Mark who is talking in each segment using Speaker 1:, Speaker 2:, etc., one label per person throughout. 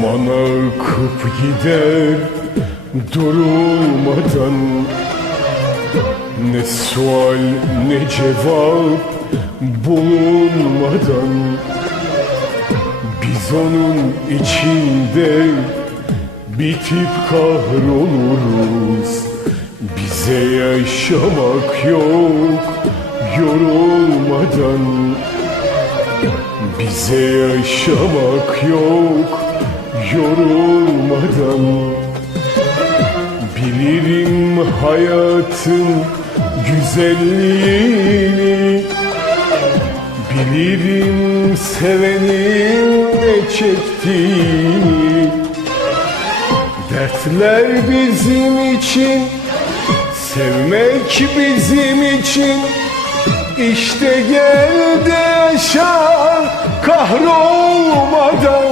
Speaker 1: Zaman akıp gider durulmadan. Ne sual ne cevap bulunmadan. Biz onun içinde bitip kahroluruz. Bize yaşamak yok yorulmadan. Bize yaşamak yok yorulmadan Bilirim hayatın güzelliğini. Bilirim sevenin ne çektiğini. Dertler bizim için Sevmek bizim için. İşte gel de yaşa kahrolmadan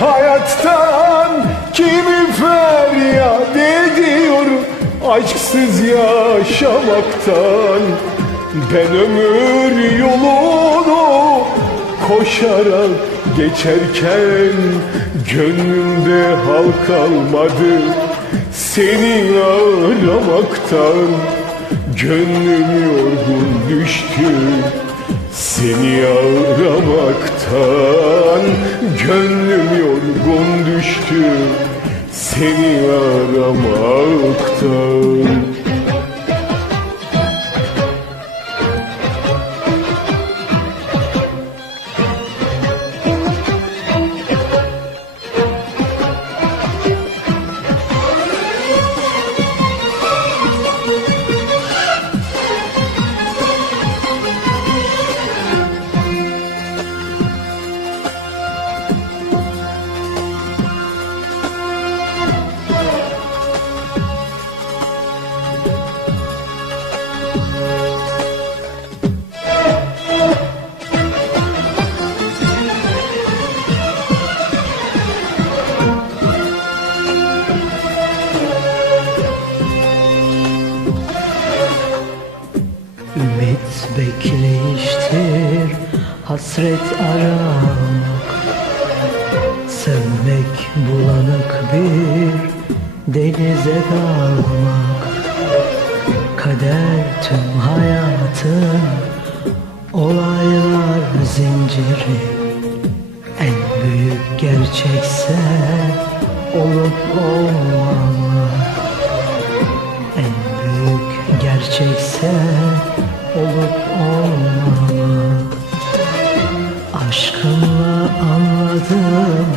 Speaker 1: hayattan Kimi feryat ediyor? Aşksız yaşamaktan Ben ömür yolunu Koşarak geçerken Gönlümde hal kalmadı. Seni aramaktan Gönlüm yorgun düştü seni aramaktan Gönlüm yorgun düştü. Seni aramaktan
Speaker 2: Bekleyiştir, hasret aramak. Sevmek bulanık bir denize dalmak. Kader tüm hayatın olaylar zinciri. En büyük gerçekse olup olmamak. En büyük gerçekse Aşkınla anladım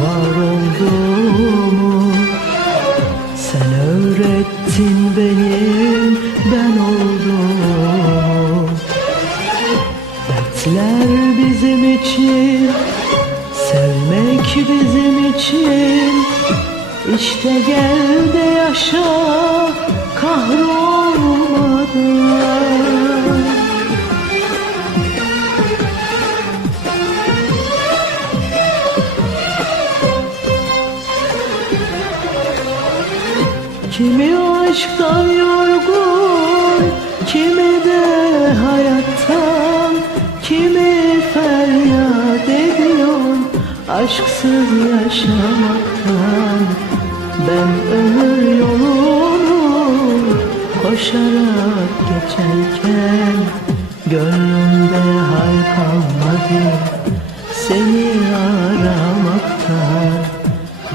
Speaker 2: var olduğumu. Sen öğrettin benim ben olduğumu. Dertler bizim için Sevmek bizim için. İşte gel de yaşa kahrolmadan Kimi aşktan yorgun, kimi de hayattan, kimi feryat ediyor aşksız yaşamaktan. Ben ömür yolunu koşarak geçerken gönlümde hal kalmadı seni aramaktan.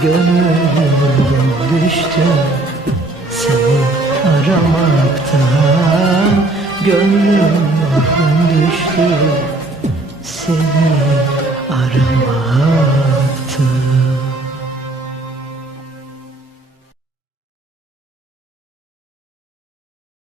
Speaker 2: Gönlüm düştü seni aramaktan Gönlüm düştü. Seni aramaktan